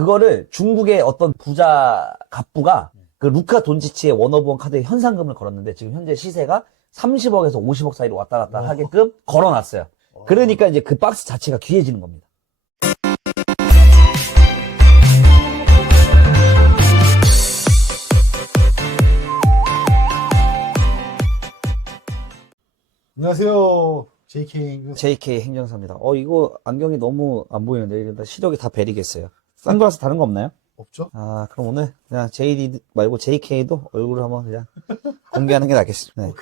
그거를 중국의 어떤 부자 갑부가 그 루카 돈치치의 원오브원 카드에 현상금을 걸었는데 지금 현재 시세가 30억에서 50억 사이로 왔다 갔다 하게끔 걸어놨어요. 그러니까 이제 그 박스 자체가 귀해지는 겁니다. 안녕하세요. JK. 행정사입니다. 이거 안경이 너무 안 보이는데 일단 시력이 다 베리겠어요. 선글라스 다른 거 없나요? 없죠? 그럼 오늘 그냥 JD 말고 JK도 얼굴을 한번 그냥 공개하는 게 낫겠습니다. 네.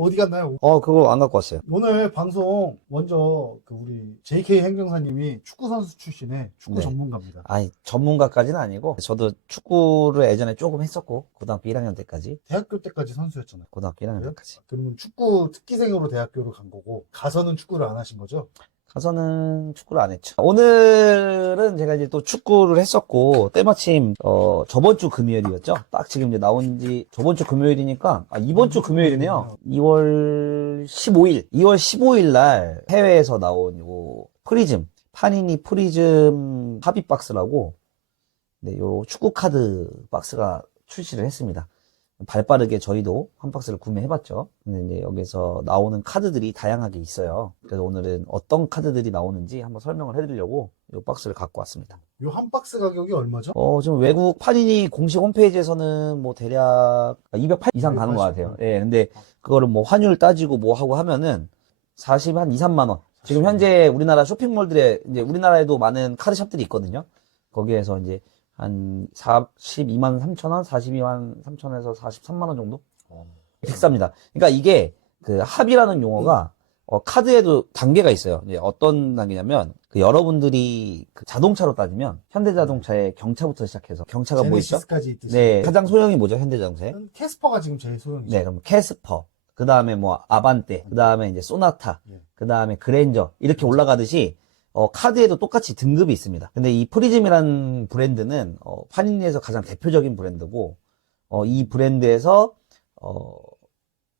어디 갔나요? 그거 안 갖고 왔어요. 오늘 방송 먼저 우리 JK 행정사님이 축구 선수 출신의 축구 네. 전문가입니다. 전문가까지는 아니고 저도 축구를 예전에 조금 했었고 고등학교 1학년 때까지. 대학교 때까지 선수였잖아요. 고등학교 1학년 그래요? 때까지. 그러면 축구 특기생으로 대학교를 간 거고 가서는 축구를 안 하신 거죠? 가서는 축구를 안 했죠. 오늘은 제가 이제 또 축구를 했었고, 때마침, 저번 주 금요일이었죠? 딱 지금 이제 나온 지, 저번 주 금요일이니까, 이번 주 금요일이네요. 2월 15일 날 해외에서 나온 요 프리즘, 파니니 프리즘 합의박스라고, 네, 요 축구 카드 박스가 출시를 했습니다. 발빠르게 저희도 한 박스를 구매해봤죠. 근데 이제 여기서 나오는 카드들이 다양하게 있어요. 그래서 오늘은 어떤 카드들이 나오는지 한번 설명을 해드리려고 이 박스를 갖고 왔습니다. 요 한 박스 가격이 얼마죠? 지금 외국 파니니 공식 홈페이지에서는 뭐 대략 208 이상 가는 것 같아요. 예, 근데 그거를 뭐 환율 따지고 뭐 하고 하면은 한 2, 3만 원. 지금 현재 우리나라 쇼핑몰들에 이제 우리나라에도 많은 카드샵들이 있거든요. 거기에서 이제 한 42만 3천 원, 42만 3천 원에서 43만 원 정도? 비쌉니다. 그러니까 이게 그 합이라는 용어가 카드에도 단계가 있어요. 이제 어떤 단계냐면 여러분들이 그 자동차로 따지면 현대자동차의 경차부터 시작해서 경차가 뭐 있죠? 제네시스까지 있듯이. 네, 가장 소형이 뭐죠? 현대자동차에? 캐스퍼가 지금 제일 소형이죠. 네, 그럼 캐스퍼, 그 다음에 뭐 아반떼, 그 다음에 이제 소나타, 그 다음에 그랜저 이렇게 올라가듯이 카드에도 똑같이 등급이 있습니다. 근데 이 프리즘이라는 브랜드는 파니니에서 가장 대표적인 브랜드고 이 브랜드에서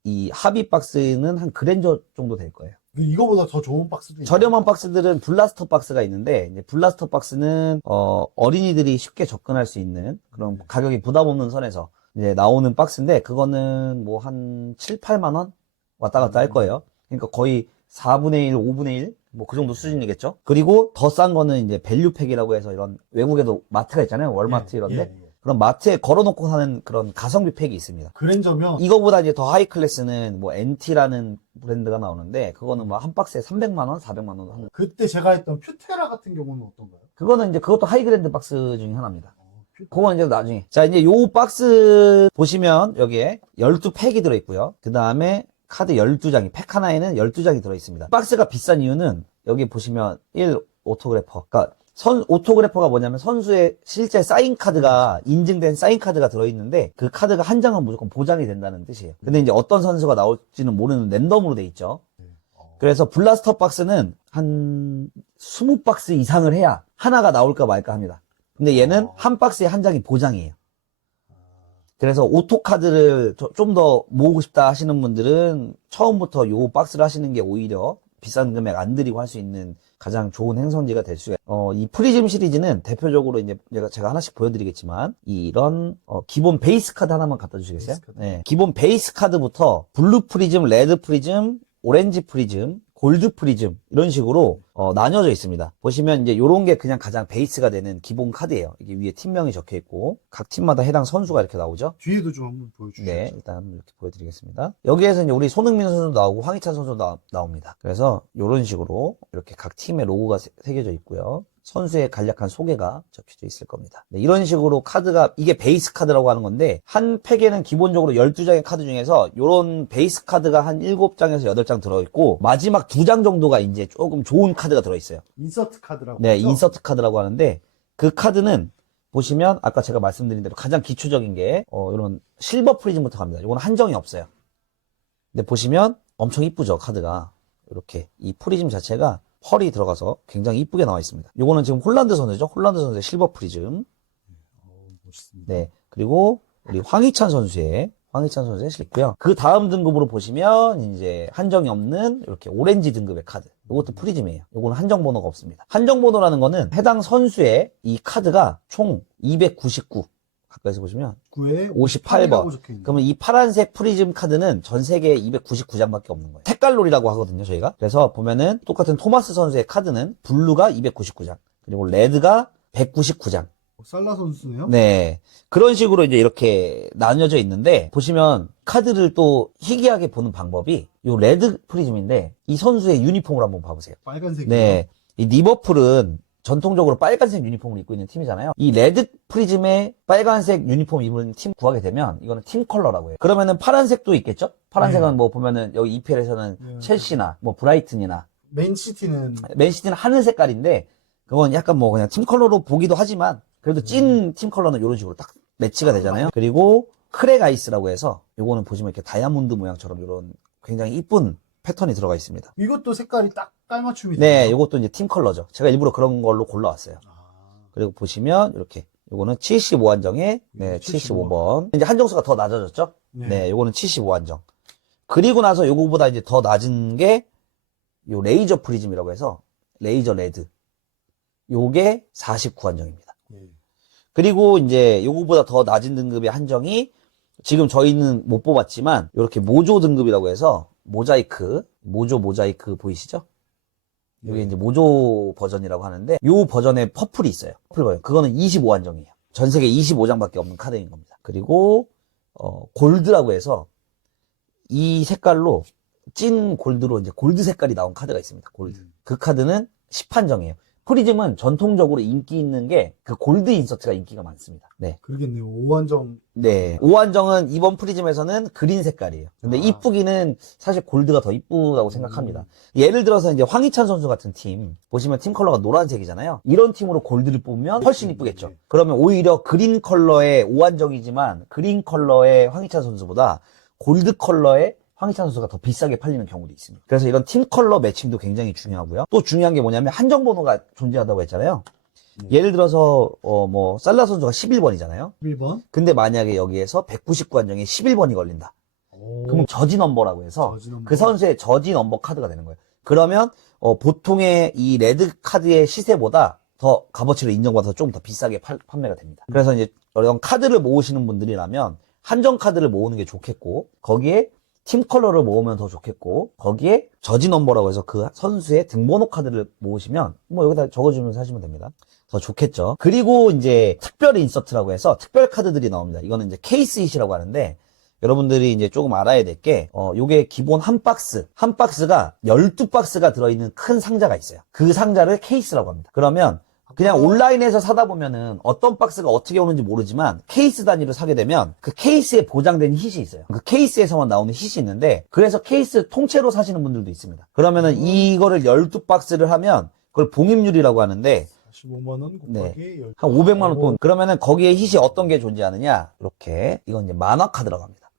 이 합의 박스는 한 그랜저 정도 될 거예요. 이거보다 더 좋은 박스도 있나요? 저렴한 박스들은 블라스터 박스가 있는데 이제 블라스터 박스는 어린이들이 쉽게 접근할 수 있는 그런 가격이 부담 없는 선에서 이제 나오는 박스인데 그거는 뭐 한 7, 8만 원 왔다 갔다 할 거예요. 그러니까 거의 4분의 1, 5분의 1? 뭐 그 정도 수준이겠죠? 그리고 더 싼 거는 이제 밸류팩이라고 해서 이런 외국에도 마트가 있잖아요. 월마트 이런데. 그런 마트에 걸어놓고 사는 그런 가성비 팩이 있습니다. 그랜저면 이거보다 이제 더 하이 클래스는 뭐 NT라는 브랜드가 나오는데 그거는 뭐 한 박스에 300만 원, 400만 원 하는. 그때 제가 했던 퓨테라 같은 경우는 어떤가요? 그거는 이제 그것도 하이그랜드 박스 중에 하나입니다. 그건 이제 나중에. 자, 이제 요 박스 보시면 여기에 12팩이 들어있고요. 그 다음에 카드 12장이, 팩 하나에는 12장이 들어있습니다. 박스가 비싼 이유는 여기 보시면 1 오토그래퍼. 그러니까 오토그래퍼가 뭐냐면 선수의 실제 사인 카드가 인증된 사인 카드가 들어있는데 그 카드가 한 장은 무조건 보장이 된다는 뜻이에요. 근데 이제 어떤 선수가 나올지는 모르는 랜덤으로 돼 있죠. 그래서 블라스터 박스는 한 20박스 이상을 해야 하나가 나올까 말까 합니다. 근데 얘는 한 박스에 한 장이 보장이에요. 그래서 오토카드를 좀 더 모으고 싶다 하시는 분들은 처음부터 요 박스를 하시는 게 오히려 비싼 금액 안 들이고 할 수 있는 가장 좋은 행선지가 될 수가 있어요. 이 프리즘 시리즈는 대표적으로 이제 제가 하나씩 보여드리겠지만 이런 기본 베이스 카드 하나만 갖다 주시겠어요? 네. 기본 베이스 카드부터 블루 프리즘, 레드 프리즘, 오렌지 프리즘, 골드 프리즘 이런 식으로 나뉘어져 있습니다. 보시면 이제 요런 게 그냥 가장 베이스가 되는 기본 카드예요. 이게 위에 팀명이 적혀 있고 각 팀마다 해당 선수가 이렇게 나오죠. 뒤에도 좀 한번 보여주시죠. 네, 일단 이렇게 보여드리겠습니다. 여기에서 이제 우리 손흥민 선수도 나오고 황희찬 선수도 나옵니다. 그래서 이런 식으로 이렇게 각 팀의 로고가 새겨져 있고요. 선수의 간략한 소개가 적혀져 있을 겁니다. 네, 이런 식으로 카드가 이게 베이스 카드라고 하는 건데 한 팩에는 기본적으로 12장의 카드 중에서 이런 베이스 카드가 한 7장에서 8장 들어있고 마지막 2장 정도가 이제 조금 좋은 카드가 들어있어요. 인서트 카드라고 네, 하죠? 인서트 카드라고 하는데 그 카드는 보시면 아까 제가 말씀드린 대로 가장 기초적인 게 이런 실버 프리즘부터 갑니다. 이거는 한정이 없어요. 근데 보시면 엄청 이쁘죠, 카드가. 이렇게 이 프리즘 자체가 펄이 들어가서 굉장히 이쁘게 나와 있습니다. 요거는 지금 홀란드 선수죠. 홀란드 선수의 실버 프리즘. 멋있습니다. 네. 그리고 우리 황희찬 선수의 황희찬 선수의 있고요. 그 다음 등급으로 보시면 이제 한정이 없는 이렇게 오렌지 등급의 카드. 이것도 프리즘이에요. 이거는 한정 번호가 없습니다. 한정 번호라는 거는 해당 선수의 이 카드가 총 299. 가까이서 보시면 9에 58번. 그러면 이 파란색 프리즘 카드는 전 세계에 299장밖에 없는 거예요. 색깔놀이라고 하거든요, 저희가. 그래서 보면은 똑같은 토마스 선수의 카드는 블루가 299장, 그리고 레드가 199장. 살라 선수네요? 네. 그런 식으로 이제 이렇게 나뉘어져 있는데, 보시면 카드를 또 희귀하게 보는 방법이 이 레드 프리즘인데, 이 선수의 유니폼을 한번 봐보세요. 빨간색이요? 네. 이 리버풀은 전통적으로 빨간색 유니폼을 입고 있는 팀이잖아요. 이 레드 프리즘의 빨간색 유니폼 입은 팀 구하게 되면 이거는 팀 컬러라고 해요. 그러면은 파란색도 있겠죠? 파란색은 네. 뭐 보면은 여기 EPL에서는 네. 첼시나 뭐 브라이튼이나 맨시티는 맨시티는 하늘 색깔인데 그건 약간 뭐 그냥 팀 컬러로 보기도 하지만 그래도 찐 팀 컬러는 이런 식으로 딱 매치가 되잖아요. 그리고 크랙 아이스라고 해서 요거는 보시면 이렇게 다이아몬드 모양처럼 이런 굉장히 이쁜 패턴이 들어가 있습니다. 이것도 색깔이 딱 깔맞춤이 네, 돼요? 요것도 이제 팀 컬러죠. 제가 일부러 그런 걸로 골라왔어요. 그리고 보시면 이렇게 요거는 75한정에 네, 75번. 이제 한정수가 더 낮아졌죠? 네, 요거는 75한정. 그리고 나서 요거보다 이제 더 낮은 게 요 레이저 프리즘이라고 해서 레이저 레드. 요게 49한정입니다. 그리고 이제 요거보다 더 낮은 등급의 한정이 지금 저희는 못 뽑았지만 이렇게 모조 등급이라고 해서 모자이크, 모자이크 보이시죠? 이게 이제 모조 버전이라고 하는데 요 버전에 퍼플이 있어요. 퍼플 버전. 그거는 25한정이에요. 전 세계 25장밖에 없는 카드인 겁니다. 그리고 골드라고 해서 이 색깔로 찐 골드로 이제 골드 색깔이 나온 카드가 있습니다. 골드. 그 카드는 10한정이에요. 프리즘은 전통적으로 인기 있는 게 그 골드 인서트가 인기가 많습니다. 네. 그러겠네요. 5한정. 네. 5한정은 이번 프리즘에서는 그린 색깔이에요. 근데 이쁘기는 사실 골드가 더 이쁘다고 생각합니다. 예를 들어서 이제 황희찬 선수 같은 팀, 보시면 팀 컬러가 노란색이잖아요. 이런 팀으로 골드를 뽑으면 훨씬 이쁘겠죠. 그러면 오히려 그린 컬러의 5한정이지만 그린 컬러의 황희찬 선수보다 골드 컬러의 황희찬 선수가 더 비싸게 팔리는 경우도 있습니다. 그래서 이런 팀 컬러 매칭도 굉장히 중요하고요. 또 중요한 게 뭐냐면 한정 번호가 존재하다고 했잖아요. 예를 들어서 뭐 살라 선수가 11번이잖아요. 11번. 근데 만약에 여기에서 199한정에 11번이 걸린다. 그럼 저지 넘버라고 해서 저지 넘버. 그 선수의 저지 넘버 카드가 되는 거예요. 그러면 보통의 이 레드 카드의 시세보다 더 값어치를 인정받아서 좀 더 비싸게 판매가 됩니다. 그래서 이제 이런 카드를 모으시는 분들이라면 한정 카드를 모으는 게 좋겠고 거기에 팀 컬러를 모으면 더 좋겠고 거기에 저지 넘버라고 해서 그 선수의 등번호 카드를 모으시면 뭐 여기다 적어주면서 하시면 됩니다. 더 좋겠죠. 그리고 이제 특별 인서트라고 해서 특별 카드들이 나옵니다. 이거는 이제 케이스 잇이라고 하는데 여러분들이 이제 조금 알아야 될 게 요게 기본 한 박스가 12박스가 들어있는 큰 상자가 있어요. 그 상자를 케이스라고 합니다. 그러면 그냥 온라인에서 사다 보면은 어떤 박스가 어떻게 오는지 모르지만 케이스 단위로 사게 되면 그 케이스에 보장된 hit이 있어요. 그 케이스에서만 나오는 hit이 있는데 그래서 케이스 통째로 사시는 분들도 있습니다. 그러면은 이거를 12박스를 하면 그걸 봉입률이라고 하는데 45만원 곱하기 네. 한 500만원 돈. 그러면은 거기에 hit이 어떤 게 존재하느냐? 이렇게 이건 이제 만화 카드라고 합니다.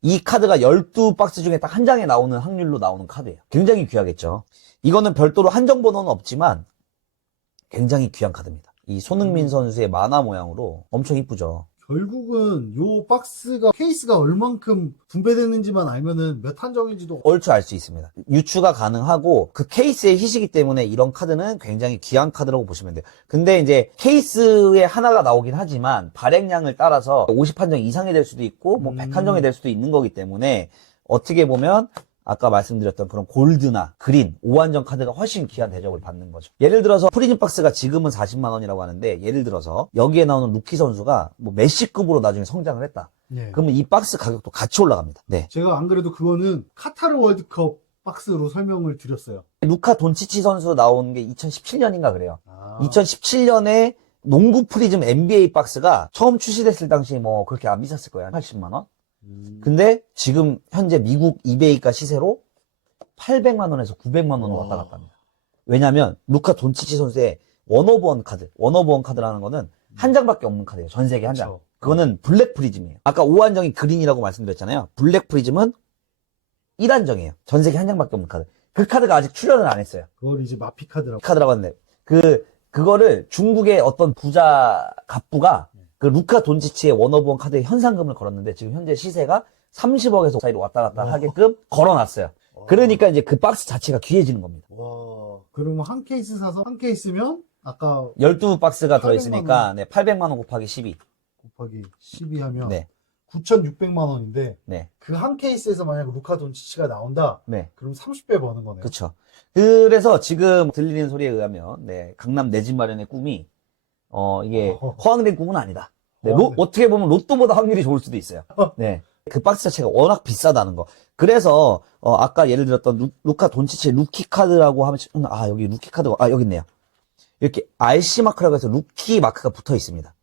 이 카드가 12박스 중에 딱 한 장에 나오는 확률로 나오는 카드예요. 굉장히 귀하겠죠. 이거는 별도로 한정 번호는 없지만 굉장히 귀한 카드입니다. 이 손흥민 선수의 만화 모양으로 엄청 이쁘죠. 결국은 요 박스가 케이스가 얼만큼 분배되는지만 알면은 몇 한정인지도 얼추 알 수 있습니다. 유추가 가능하고 그 케이스의 희시기 때문에 이런 카드는 굉장히 귀한 카드라고 보시면 돼요. 근데 이제 케이스에 하나가 나오긴 하지만 발행량을 따라서 50한정 이상이 될 수도 있고 뭐 100한정이 될 수도 있는 거기 때문에 어떻게 보면 아까 말씀드렸던 그런 골드나 그린, 5한정 카드가 훨씬 귀한 대접을 받는 거죠. 예를 들어서 프리즘 박스가 지금은 40만 원이라고 하는데 예를 들어서 여기에 나오는 루키 선수가 뭐 메시급으로 나중에 성장을 했다. 네. 그러면 이 박스 가격도 같이 올라갑니다. 네. 제가 안 그래도 그거는 카타르 월드컵 박스로 설명을 드렸어요. 루카 돈치치 선수 나온 게 2017년인가 그래요. 아. 2017년에 농구 프리즘 NBA 박스가 처음 출시됐을 당시 뭐 그렇게 안 비쌌을 거예요. 한 80만 원? 근데 지금 현재 미국 이베이가 시세로 800만 원에서 900만 원으로 왔다 갔다 합니다. 왜냐면 루카 돈치치 선수의 원오브원 카드라는 거는 한 장밖에 없는 카드예요. 전 세계 한 장. 그쵸. 그거는 블랙 프리즘이에요. 아까 5한정이 그린이라고 말씀드렸잖아요. 블랙 프리즘은 1한정이에요. 전 세계 한 장밖에 없는 카드. 그 카드가 아직 출연을 안 했어요. 그걸 이제 마피 카드라고. 카드라고 하는데 그거를 중국의 어떤 부자 갑부가 그 루카 돈치치의 원오브원 카드에 현상금을 걸었는데 지금 현재 시세가 30억에서 사이로 왔다 갔다 하게끔 걸어놨어요. 그러니까 이제 그 박스 자체가 귀해지는 겁니다. 와, 그러면 한 케이스 사서 한 케이스면 아까 12박스가 800만 들어있으니까 네, 800만 원 곱하기 12. 곱하기 12 하면 네. 9,600만 원인데 네. 그 한 케이스에서 만약 루카 돈치치가 나온다. 네. 그럼 30배 버는 거네요. 그렇죠. 그래서 지금 들리는 소리에 의하면 네, 강남 내 집 마련의 꿈이 이게 허황된 꿈은 아니다. 네, 어떻게 보면 로또보다 확률이 좋을 수도 있어요. 네. 그 박스 자체가 워낙 비싸다는 거. 그래서 아까 예를 들었던 루카 돈치치 루키 카드라고 하면 여기 루키 카드가 여기 있네요. 이렇게 RC 마크라고 해서 루키 마크가 붙어 있습니다.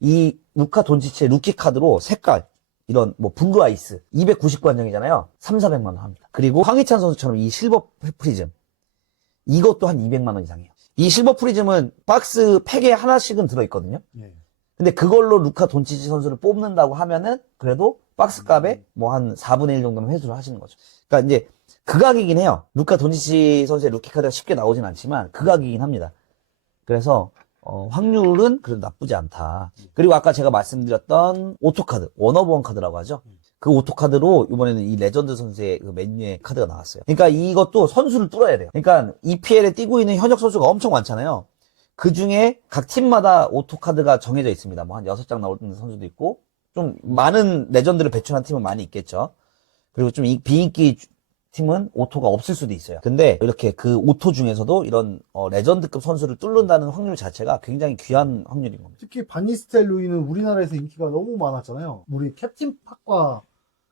이 루카 돈치치의 루키 카드로 색깔 이런 뭐 블루 아이스 299 한정이잖아요. 3,400만 원 합니다. 그리고 황희찬 선수처럼 이 실버 프리즘 이것도 한 200만 원 이상이에요. 이 실버 프리즘은 박스 팩에 하나씩은 들어있거든요. 예. 근데 그걸로 루카 돈치치 선수를 뽑는다고 하면은 그래도 박스 값에 뭐 한 4분의 1 정도는 회수를 하시는 거죠. 그러니까 이제 그 가격이긴 해요. 루카 돈치치 선수의 루키 카드가 쉽게 나오진 않지만 그 가격이긴 합니다. 그래서 확률은 그래도 나쁘지 않다. 그리고 아까 제가 말씀드렸던 오토카드, 원오브원 카드라고 하죠. 그 오토카드로 이번에는 이 레전드 선수의 그 맨유의 카드가 나왔어요. 그러니까 이것도 선수를 뚫어야 돼요. 그러니까 EPL에 뛰고 있는 현역 선수가 엄청 많잖아요. 그 중에 각 팀마다 오토카드가 정해져 있습니다. 뭐 한 6장 나오는 선수도 있고, 좀 많은 레전드를 배출한 팀은 많이 있겠죠. 그리고 좀 비인기 팀은 오토가 없을 수도 있어요. 근데 이렇게 그 오토 중에서도 이런 레전드급 선수를 뚫는다는 확률 자체가 굉장히 귀한 확률인 겁니다. 특히 반니스텔 루이는 우리나라에서 인기가 너무 많았잖아요. 우리 캡틴 팍과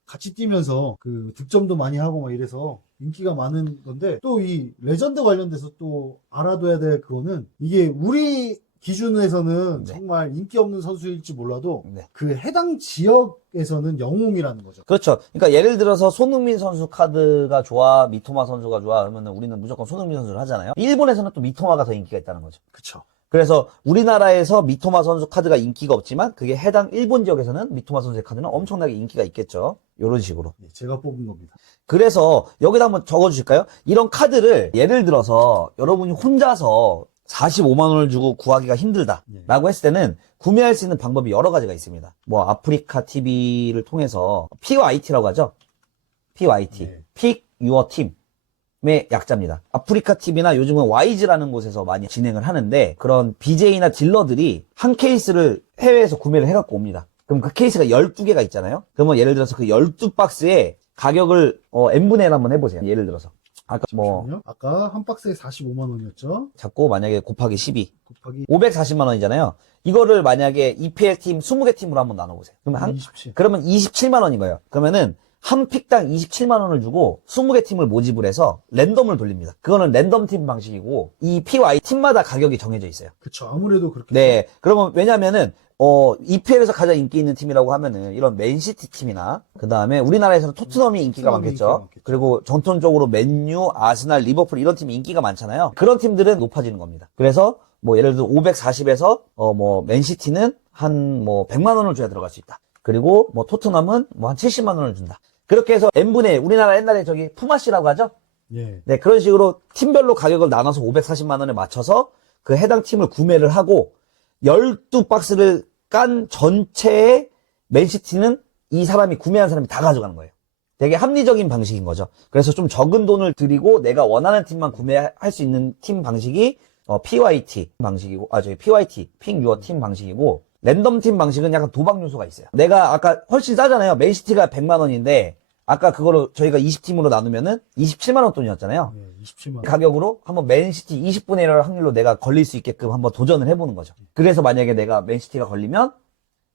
같이 뛰면서 그 득점도 많이 하고 막 이래서 인기가 많은 건데 또 이 레전드 관련돼서 또 알아둬야 될 그거는 이게 우리 기준에서는 네. 정말 인기 없는 선수일지 몰라도 네. 그 해당 지역에서는 영웅이라는 거죠. 그렇죠. 그러니까 예를 들어서 손흥민 선수 카드가 좋아, 미토마 선수가 좋아, 그러면 우리는 무조건 손흥민 선수를 하잖아요. 일본에서는 또 미토마가 더 인기가 있다는 거죠. 그쵸. 그래서 우리나라에서 미토마 선수 카드가 인기가 없지만 그게 해당 일본 지역에서는 미토마 선수의 카드는 엄청나게 인기가 있겠죠. 이런 식으로. 네, 제가 뽑은 겁니다. 그래서 여기다 한번 적어주실까요? 이런 카드를 예를 들어서 여러분이 혼자서 45만 원을 주고 구하기가 힘들다라고 했을 때는 구매할 수 있는 방법이 여러 가지가 있습니다. 뭐 아프리카 TV를 통해서 PYT라고 하죠. PYT, 네. Pick Your Team의 약자입니다. 아프리카 TV나 요즘은 와이즈라는 곳에서 많이 진행을 하는데 그런 BJ나 딜러들이 한 케이스를 해외에서 구매를 해갖고 옵니다. 그럼 그 케이스가 12개가 있잖아요. 그러면 예를 들어서 그 12박스의 가격을 n분의 1 한번 해보세요. 예를 들어서 아까 잠시만요. 아까 한 박스에 45만 원이었죠. 잡고 만약에 곱하기 12 곱하기 540만 원이잖아요. 이거를 만약에 EPL 팀 20개 팀으로 한번 나눠보세요. 그러면 27만 원인 거예요. 그러면은 한 픽당 27만 원을 주고 20개 팀을 모집을 해서 랜덤을 돌립니다. 그거는 랜덤 팀 방식이고 이 PY 팀마다 가격이 정해져 있어요. 그쵸. 아무래도 그렇게. 네. 그러면 왜냐면은 EPL에서 가장 인기 있는 팀이라고 하면은 이런 맨시티 팀이나 그 다음에 우리나라에서는 토트넘이 인기가 많겠죠. 그리고 전통적으로 맨유, 아스날, 리버풀 이런 팀이 인기가 많잖아요. 그런 팀들은 높아지는 겁니다. 그래서 뭐 예를 들어 540에서 뭐 맨시티는 한 뭐 100만 원을 줘야 들어갈 수 있다. 그리고 뭐 토트넘은 뭐 한 70만 원을 준다. 그렇게 해서 n분의 1, 우리나라 옛날에 저기 푸마씨라고 하죠? 예. 네, 그런 식으로 팀별로 가격을 나눠서 540만 원에 맞춰서 그 해당 팀을 구매를 하고 12박스를 깐 전체의 맨시티는 이 사람이 구매한 사람이 다 가져가는 거예요. 되게 합리적인 방식인 거죠. 그래서 좀 적은 돈을 들이고 내가 원하는 팀만 구매할 수 있는 팀 방식이 PYT 방식이고, PYT, Pick Your Team 방식이고, 랜덤 팀 방식은 약간 도박 요소가 있어요. 내가 아까 훨씬 싸잖아요. 맨시티가 100만 원인데, 아까 그거를 저희가 20팀으로 나누면은 27만 원 돈이었잖아요. 네, 27만 원. 가격으로 한번 맨시티 20분의 1을 확률로 내가 걸릴 수 있게끔 한번 도전을 해보는 거죠. 그래서 만약에 내가 맨시티가 걸리면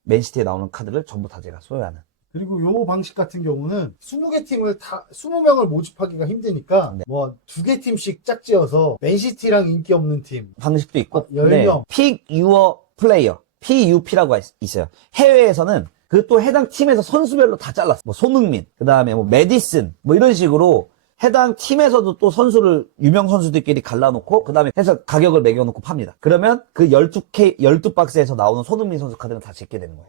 맨시티에 나오는 카드를 전부 다 제가 소유하는. 그리고 요 방식 같은 경우는 20개 팀을 20명을 모집하기가 힘드니까 네. 뭐 2개 팀씩 짝지어서 맨시티랑 인기 없는 팀 방식도 있고. 10명. Pick Your Player, PUP라고 있어요. 해외에서는 그 또 해당 팀에서 선수별로 다 잘랐어. 뭐 손흥민, 그 다음에 뭐 메디슨, 뭐 이런 식으로 해당 팀에서도 또 선수를 유명 선수들끼리 갈라놓고 그 다음에 해서 가격을 매겨놓고 팝니다. 그러면 그 12박스에서 나오는 손흥민 선수 카드는 다 제게 되는 거예요.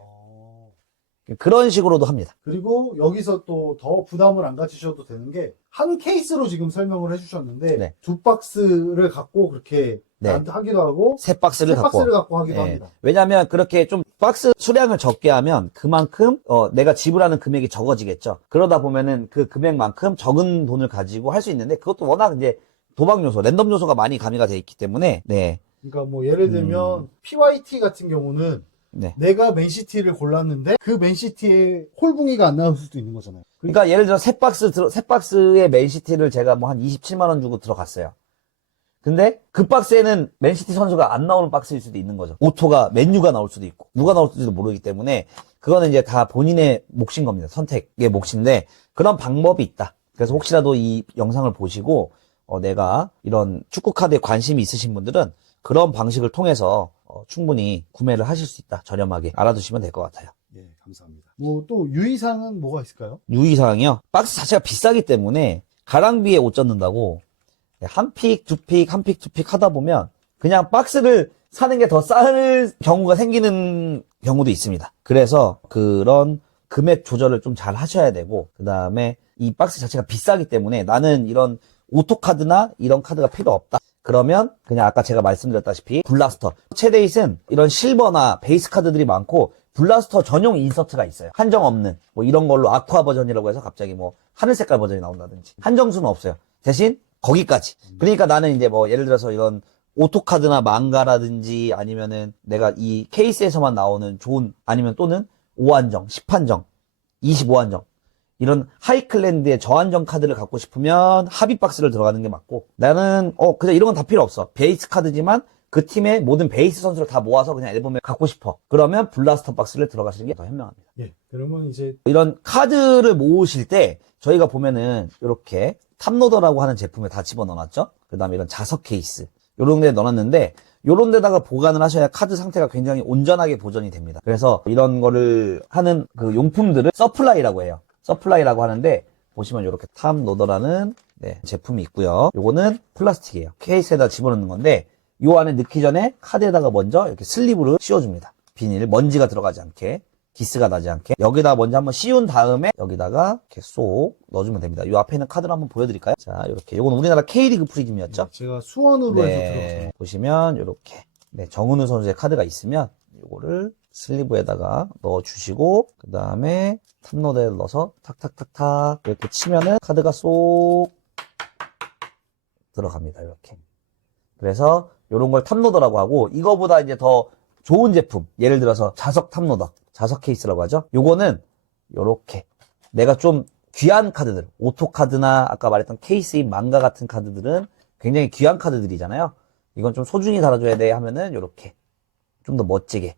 그런 식으로도 합니다. 그리고 여기서 또 더 부담을 안 가지셔도 되는 게 한 케이스로 지금 설명을 해주셨는데 네. 2박스를 갖고 그렇게 네. 하기도 하고 새 박스를 새 갖고. 박스를 갖고 하기도 예. 합니다. 왜냐하면 그렇게 좀 박스 수량을 적게 하면 그만큼 내가 지불하는 금액이 적어지겠죠. 그러다 보면은 그 금액만큼 적은 돈을 가지고 할 수 있는데 그것도 워낙 이제 도박 요소, 랜덤 요소가 많이 가미가 돼 있기 때문에 네. 그러니까 뭐 예를 들면 PYT 같은 경우는 네. 내가 맨시티를 골랐는데 그 맨시티에 홀붕이가 안 나올 수도 있는 거잖아요. 그러니까 예를 들어 새 박스에 맨시티를 제가 뭐 한 27만 원 주고 들어갔어요. 근데 그 박스에는 맨시티 선수가 안 나오는 박스일 수도 있는 거죠. 오토가 맨유가 나올 수도 있고 누가 나올지도 모르기 때문에 그거는 이제 다 본인의 몫인 겁니다. 선택의 몫인데 그런 방법이 있다. 그래서 혹시라도 이 영상을 보시고 내가 이런 축구 카드에 관심이 있으신 분들은 그런 방식을 통해서 충분히 구매를 하실 수 있다. 저렴하게 알아두시면 될 것 같아요. 예, 감사합니다. 뭐 또 유의사항은 뭐가 있을까요? 유의사항이요. 박스 자체가 비싸기 때문에 가랑비에 옷 젖는다고 한 픽, 두 픽, 한 픽, 두 픽 하다 보면 그냥 박스를 사는 게 더 쌀 경우가 생기는 경우도 있습니다. 그래서 그런 금액 조절을 좀 잘 하셔야 되고 그 다음에 이 박스 자체가 비싸기 때문에 나는 이런 오토카드나 이런 카드가 필요 없다. 그러면 그냥 아까 제가 말씀드렸다시피 블라스터, 체데잇은 이런 실버나 베이스 카드들이 많고 블라스터 전용 인서트가 있어요. 한정 없는 뭐 이런 걸로 아쿠아 버전이라고 해서 갑자기 뭐 하늘 색깔 버전이 나온다든지 한정수는 없어요. 대신 거기까지. 그러니까 나는 이제 뭐 예를 들어서 이런 오토카드나 망가라든지 아니면은 내가 이 케이스에서만 나오는 좋은 아니면 또는 5한정, 10한정, 25한정 이런 하이클랜드의 저한정 카드를 갖고 싶으면 합의 박스를 들어가는 게 맞고 나는 그냥 이런 건 다 필요 없어. 베이스 카드지만 그 팀의 모든 베이스 선수를 다 모아서 그냥 앨범에 갖고 싶어. 그러면 블라스터 박스를 들어가시는 게 더 현명합니다. 예, 그러면 이제 이런 카드를 모으실 때 저희가 보면은 이렇게 탑로더라고 하는 제품에 다 집어넣어놨죠. 그 다음에 이런 자석 케이스 요런 데 넣어놨는데 요런 데다가 보관을 하셔야 카드 상태가 굉장히 온전하게 보존이 됩니다. 그래서 이런 거를 하는 그 용품들을 서플라이라고 해요. 서플라이라고 하는데 보시면 이렇게 탑로더라는 제품이 있고요. 요거는 플라스틱이에요. 케이스에다 집어넣는 건데 요 안에 넣기 전에 카드에다가 먼저 이렇게 슬리브를 씌워줍니다. 비닐 먼지가 들어가지 않게 기스가 나지 않게 여기다 먼저 한번 씌운 다음에 여기다가 이렇게 쏙 넣어주면 됩니다. 이 앞에 있는 카드를 한번 보여드릴까요? 자, 이렇게 요건 우리나라 K리그 프리즘이었죠? 제가 수원으로 해서 들어갔어요. 보시면 이렇게 정은우 선수의 카드가 있으면 요거를 슬리브에다가 넣어주시고 그 다음에 탑로더에 넣어서 탁탁탁탁 이렇게 치면은 카드가 쏙 들어갑니다. 이렇게. 그래서 요런 걸 탑로더라고 하고 이거보다 이제 더 좋은 제품 예를 들어서 자석 탑로더 자석 케이스라고 하죠. 요거는 요렇게 내가 좀 귀한 카드들 오토카드나 아까 말했던 케이스인 망가 같은 카드들은 굉장히 귀한 카드들이잖아요. 이건 좀 소중히 달아줘야 돼 하면은 요렇게 좀 더 멋지게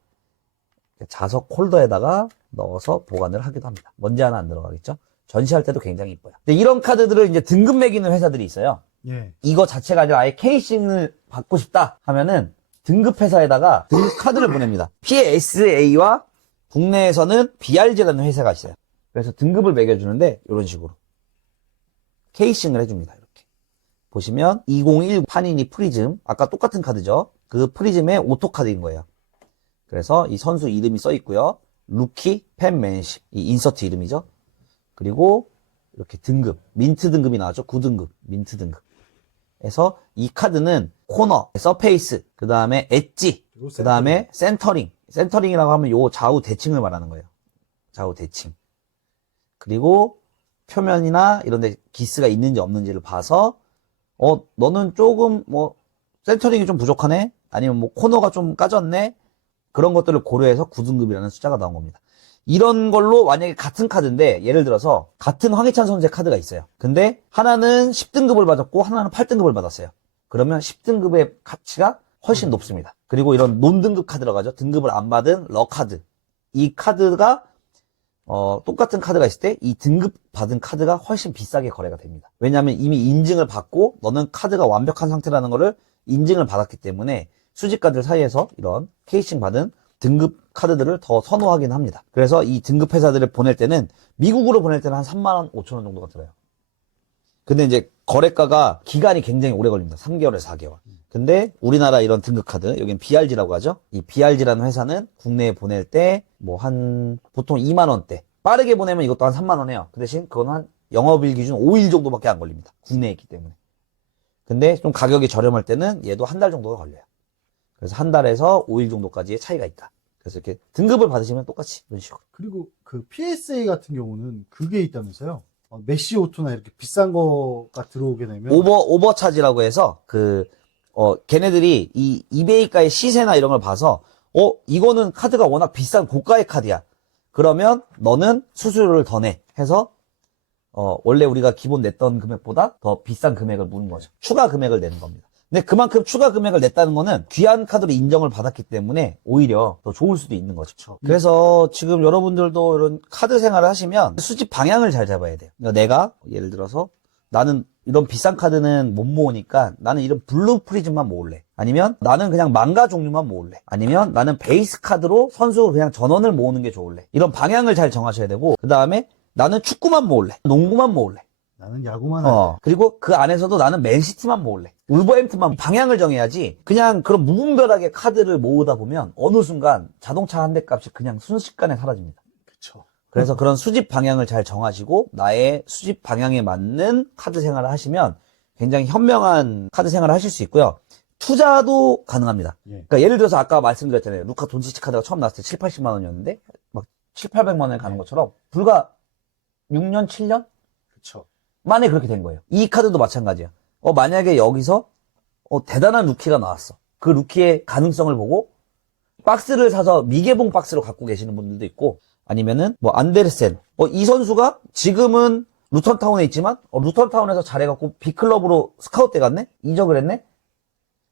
자석 홀더에다가 넣어서 보관을 하기도 합니다. 먼지 하나 안 들어가겠죠. 전시할 때도 굉장히 이뻐요. 근데 이런 카드들을 이제 등급 매기는 회사들이 있어요. 예. 이거 자체가 아니라 아예 케이싱을 받고 싶다 하면은 등급 회사에다가 등급 카드를 보냅니다. PSA와 국내에서는 BRG라는 회사가 있어요. 그래서 등급을 매겨주는데 이런 식으로 케이싱을 해줍니다. 이렇게 보시면 2019 파니니 프리즘 아까 똑같은 카드죠. 그 프리즘의 오토 카드인 거예요. 그래서 이 선수 이름이 써 있고요. 루키 팬맨십 이 인서트 이름이죠. 그리고 이렇게 등급 민트 등급이 나왔죠. 9등급 민트 등급. 그래서 이 카드는 코너, 서페이스, 그 다음에 엣지, 그 다음에 센터링. 센터링이라고 하면 요 좌우 대칭을 말하는 거예요. 좌우 대칭. 그리고 표면이나 이런 데 기스가 있는지 없는지를 봐서 너는 조금 뭐 센터링이 좀 부족하네? 아니면 뭐 코너가 좀 까졌네? 그런 것들을 고려해서 9등급이라는 숫자가 나온 겁니다. 이런 걸로 만약에 같은 카드인데 예를 들어서 같은 황희찬 선수의 카드가 있어요. 근데 하나는 10등급을 받았고 하나는 8등급을 받았어요. 그러면 10등급의 가치가 훨씬 높습니다. 그리고 이런 논등급 카드라고 하죠. 등급을 안 받은 러카드. 이 카드가 똑같은 카드가 있을 때 이 등급 받은 카드가 훨씬 비싸게 거래가 됩니다. 왜냐하면 이미 인증을 받고 너는 카드가 완벽한 상태라는 거를 인증을 받았기 때문에 수집가들 사이에서 이런 케이싱 받은 등급 카드들을 더 선호하긴 합니다. 그래서 이 등급 회사들을 보낼 때는 미국으로 보낼 때는 한 3만 5천 원 정도가 들어요. 근데 이제 거래가가 기간이 굉장히 오래 걸립니다. 3개월에서 4개월. 근데 우리나라 이런 등급 카드, 여긴 BRG라고 하죠. 이 BRG라는 회사는 국내에 보낼 때 뭐 한 보통 2만 원대. 빠르게 보내면 이것도 한 3만 원 해요. 그 대신 그건 한 영업일 기준 5일 정도밖에 안 걸립니다. 국내에 있기 때문에. 근데 좀 가격이 저렴할 때는 얘도 한 달 정도가 걸려요. 그래서 한 달에서 5일 정도까지의 차이가 있다. 그래서 이렇게 등급을 받으시면 똑같이 이런 식으로. 그리고 그 PSA 같은 경우는 그게 있다면서요? 메시 오토나 이렇게 비싼 거가 들어오게 되면 오버차지라고 해서 걔네들이 이 이베이가의 시세나 이런 걸 봐서 이거는 카드가 워낙 비싼 고가의 카드야. 그러면 너는 수수료를 더 내. 해서 원래 우리가 기본 냈던 금액보다 더 비싼 금액을 무는 거죠. 추가 금액을 내는 겁니다. 근데 그만큼 추가 금액을 냈다는 거는 귀한 카드로 인정을 받았기 때문에 오히려 더 좋을 수도 있는 거죠. 그래서 지금 여러분들도 이런 카드 생활을 하시면 수집 방향을 잘 잡아야 돼요. 그러니까 내가 예를 들어서 나는 이런 비싼 카드는 못 모으니까 나는 이런 블루 프리즘만 모을래. 아니면 나는 그냥 망가 종류만 모을래. 아니면 나는 베이스 카드로 선수 그냥 전원을 모으는 게 좋을래. 이런 방향을 잘 정하셔야 되고, 그 다음에 나는 축구만 모을래. 농구만 모을래. 나는 야구만 할래. 그리고 그 안에서도 나는 맨시티만 모을래. 울버햄튼만 방향을 정해야지 그냥 그런 무분별하게 카드를 모으다 보면 어느 순간 자동차 한 대 값이 그냥 순식간에 사라집니다. 그쵸. 그래서 그런 수집 방향을 잘 정하시고 나의 수집 방향에 맞는 카드 생활을 하시면 굉장히 현명한 카드 생활을 하실 수 있고요. 투자도 가능합니다. 그러니까 예를 들어서 아까 말씀드렸잖아요. 루카 돈치치 카드가 처음 나왔을 때 7, 80만 원이었는데 막 7, 800만 원에 가는 것처럼 불과 6년, 7년 그쵸. 만에 그렇게 된 거예요. 이 카드도 마찬가지야. 만약에 여기서 대단한 루키가 나왔어. 그 루키의 가능성을 보고 박스를 사서 미개봉 박스로 갖고 계시는 분들도 있고, 아니면은 뭐 안데르센 이 선수가 지금은 루턴타운에 있지만 루턴타운에서 잘해갖고 B클럽으로 스카웃 돼 갔네? 이적을 했네?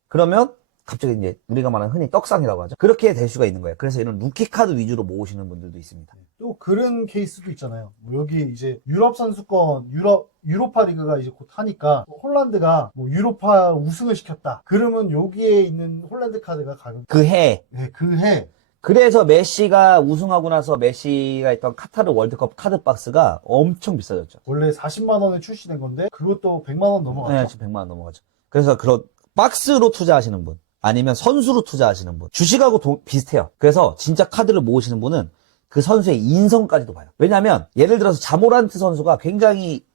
그러면 갑자기 이제 우리가 말하는 흔히 떡상이라고 하죠. 그렇게 될 수가 있는 거예요. 그래서 이런 루키 카드 위주로 모으시는 분들도 있습니다. 또 그런 케이스도 있잖아요. 뭐 여기 이제 유럽 선수권, 유로파 리그가 이제 곧 하니까 홀란드가 뭐 유로파 우승을 시켰다. 그러면 여기에 있는 홀란드 카드가 가격 그 해. 네, 그 해. 그래서 메시가 우승하고 나서 메시가 있던 카타르 월드컵 카드 박스가 엄청 비싸졌죠. 원래 40만 원에 출시된 건데 그것도 100만 원 넘어갔죠. 네, 지금 100만 원 넘어가죠. 그래서 그런 박스로 투자하시는 분, 아니면 선수로 투자하시는 분, 주식하고 비슷해요. 그래서 진짜 카드를 모으시는 분은 그 선수의 인성까지도 봐요. 왜냐하면 예를 들어서 자모란트 선수가 굉장히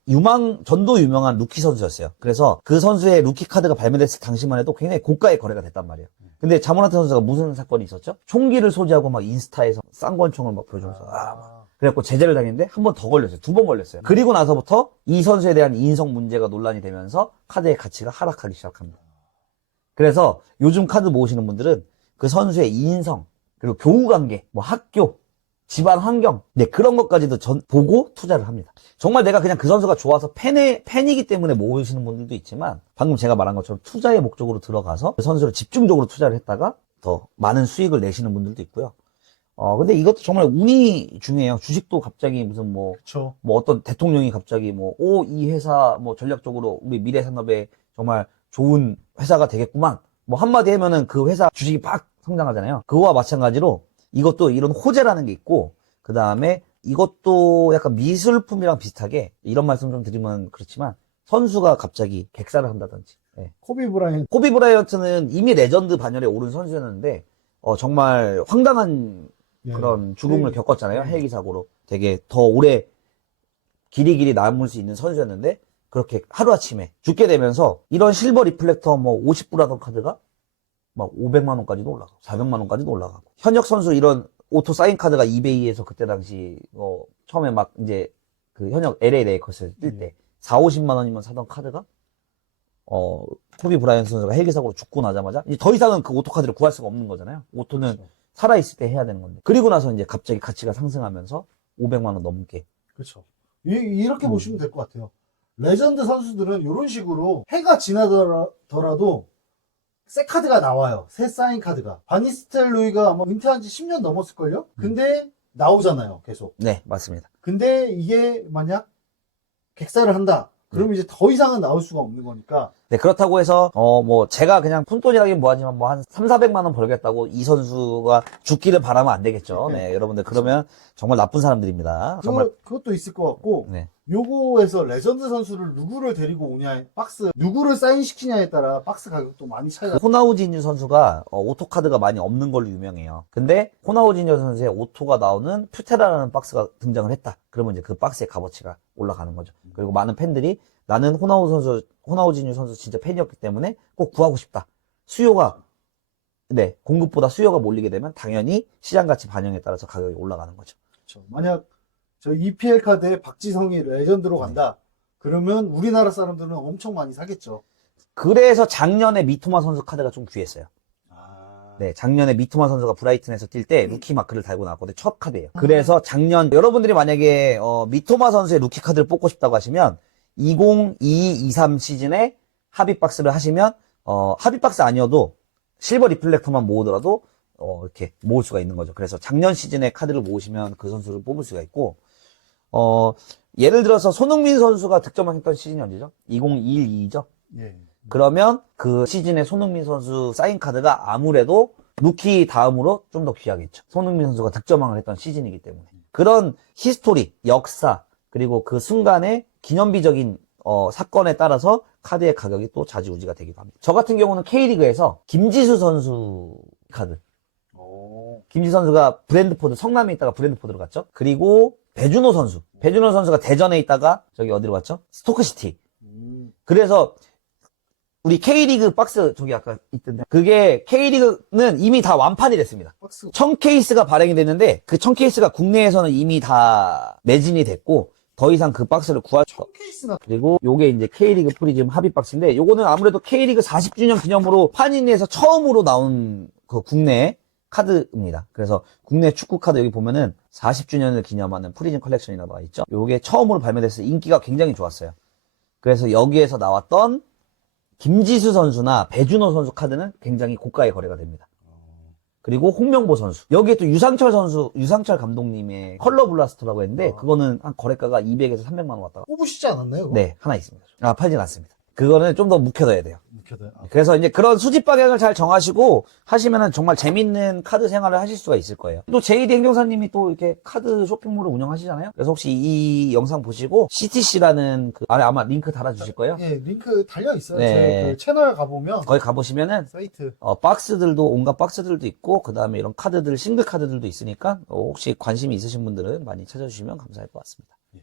전도 유명한 루키 선수였어요. 그래서 그 선수의 루키 카드가 발매됐을 당시만 해도 굉장히 고가의 거래가 됐단 말이에요. 근데 자모란트 선수가 무슨 사건이 있었죠? 총기를 소지하고 막 인스타에서 쌍권총을 막 보여주면서 그래갖고 제재를 당했는데 한 번 더 걸렸어요. 2번 걸렸어요. 그리고 나서부터 이 선수에 대한 인성 문제가 논란이 되면서 카드의 가치가 하락하기 시작합니다. 그래서 요즘 카드 모으시는 분들은 그 선수의 인성, 그리고 교우관계, 뭐 학교, 집안 환경, 네, 그런 것까지도 보고 투자를 합니다. 정말 내가 그냥 그 선수가 좋아서 팬이기 때문에 모으시는 분들도 있지만, 방금 제가 말한 것처럼 투자의 목적으로 들어가서 그 선수를 집중적으로 투자를 했다가 더 많은 수익을 내시는 분들도 있고요. 근데 이것도 정말 운이 중요해요. 주식도 갑자기 무슨 뭐 어떤 대통령이 갑자기 이 회사 전략적으로 우리 미래 산업에 정말 좋은 회사가 되겠구만. 한마디 하면은 그 회사 주식이 팍 성장하잖아요. 그거와 마찬가지로 이것도 이런 호재라는 게 있고, 그 다음에 이것도 약간 미술품이랑 비슷하게 이런 말씀 좀 드리면 그렇지만 선수가 갑자기 객사를 한다든지. 네. 코비 브라이언트는 이미 레전드 반열에 오른 선수였는데 정말 황당한 그런 죽음을 겪었잖아요. 헬기 사고로. 되게 더 오래 길이 남을 수 있는 선수였는데 그렇게 하루아침에 죽게 되면서 이런 실버 리플렉터 50불 하던 카드가 막 500만 원까지도 올라가고 400만 원까지도 올라가고, 현역 선수 이런 오토 사인 카드가 이베이에서 그때 당시 처음에 막 이제 그 현역 LA 레이커스 뜰 때 4, 50만 원이면 사던 카드가 코비 브라이언트 선수가 헬기 사고로 죽고 나자마자 이제 더 이상은 그 오토 카드를 구할 수가 없는 거잖아요. 오토는 살아있을 때 해야 되는 건데, 그리고 나서 이제 갑자기 가치가 상승하면서 500만 원 넘게. 그렇죠. 이렇게 보시면 될 것 같아요. 레전드 선수들은 이런 식으로 해가 지나더라도 새 카드가 나와요. 새 사인 카드가. 바니스텔 로이가 아마 은퇴한 지 10년 넘었을걸요? 근데 나오잖아요, 계속. 네, 맞습니다. 근데 이게 만약 객사를 한다. 그러면 이제 더 이상은 나올 수가 없는 거니까. 네, 그렇다고 해서, 제가 그냥 푼돈이라긴 뭐하지만 한 3, 400만 원 벌겠다고 이 선수가 죽기를 바라면 안 되겠죠. 네, 여러분들. 그러면 정말 나쁜 사람들입니다. 정말. 그것도 있을 것 같고. 네. 요거에서 레전드 선수를 누구를 데리고 오냐, 누구를 사인시키냐에 따라 박스 가격도 많이 차이가. 호나우지뉴 선수가 오토카드가 많이 없는 걸로 유명해요. 근데 호나우지뉴 선수의 오토가 나오는 퓨테라라는 박스가 등장을 했다. 그러면 이제 그 박스의 값어치가 올라가는 거죠. 그리고 많은 팬들이 나는 호나우지뉴 선수 진짜 팬이었기 때문에 꼭 구하고 싶다. 수요가, 네, 공급보다 수요가 몰리게 되면 당연히 시장 가치 반영에 따라서 가격이 올라가는 거죠. 그렇죠. 만약 저 EPL 카드에 박지성이 레전드로 간다. 그러면 우리나라 사람들은 엄청 많이 사겠죠. 그래서 작년에 미토마 선수 카드가 좀 귀했어요. 아. 네, 작년에 미토마 선수가 브라이튼에서 뛸 때 루키 마크를 달고 나왔거든요. 첫 카드예요. 그래서 작년 여러분들이 만약에 미토마 선수의 루키 카드를 뽑고 싶다고 하시면 2022-23 시즌에 합의박스를 하시면 합의박스 아니어도 실버 리플렉터만 모으더라도 이렇게 모을 수가 있는 거죠. 그래서 작년 시즌에 카드를 모으시면 그 선수를 뽑을 수가 있고 예를 들어서 손흥민 선수가 득점을 했던 시즌이 언제죠? 2021-22죠? 예. 그러면 그 시즌에 손흥민 선수 사인 카드가 아무래도 루키 다음으로 좀 더 귀하겠죠. 손흥민 선수가 득점왕을 했던 시즌이기 때문에. 그런 히스토리, 역사, 그리고 그 순간의 기념비적인 사건에 따라서 카드의 가격이 또 좌지우지가 되기도 합니다. 저 같은 경우는 K리그에서 김지수 선수 카드. 김지수 선수가 브랜드포드, 성남에 있다가 브랜드포드로 갔죠. 그리고 배준호 선수가 대전에 있다가 저기 어디로 갔죠? 스토크시티. 그래서 우리 K리그 박스 저기 아까 있던데 그게 K리그는 이미 다 완판이 됐습니다. 박스. 1000케이스가 발행이 됐는데 그 1000케이스가 국내에서는 이미 다 매진이 됐고 더 이상 그 박스를 구할 수가 케이스나 그리고 요게 이제 K리그 프리즘 합의 박스인데 요거는 아무래도 K리그 40주년 기념으로 판인에서 처음으로 나온 그 국내 카드입니다. 그래서 국내 축구 카드 여기 보면은 40주년을 기념하는 프리즘 컬렉션이라고 나와 있죠. 요게 처음으로 발매돼서 인기가 굉장히 좋았어요. 그래서 여기에서 나왔던 김지수 선수나 배준호 선수 카드는 굉장히 고가의 거래가 됩니다. 그리고 홍명보 선수. 여기에 또 유상철 감독님의 컬러 블라스터라고 했는데 그거는 한 거래가가 200에서 300만 원 왔다가 뽑으시지 않았나요? 그거? 네, 하나 있습니다. 팔진 않습니다. 그거는 좀 더 묵혀둬야 돼요. 묵혀둬요? 아, 그래서 이제 그런 수집 방향을 잘 정하시고 하시면은 정말 재밌는 카드 생활을 하실 수가 있을 거예요. 또 JD 행정사님이 또 이렇게 카드 쇼핑몰을 운영하시잖아요. 그래서 혹시 이 영상 보시고 CTC라는 그 아래 아마 링크 달아주실 거예요. 예, 링크 달려 있어요. 네. 제 그 채널 가보면 거기 가보시면은 사이트. 박스들도 온갖 박스들도 있고 그 다음에 이런 카드들 싱글 카드들도 있으니까 혹시 관심이 있으신 분들은 많이 찾아주시면 감사할 것 같습니다. 예.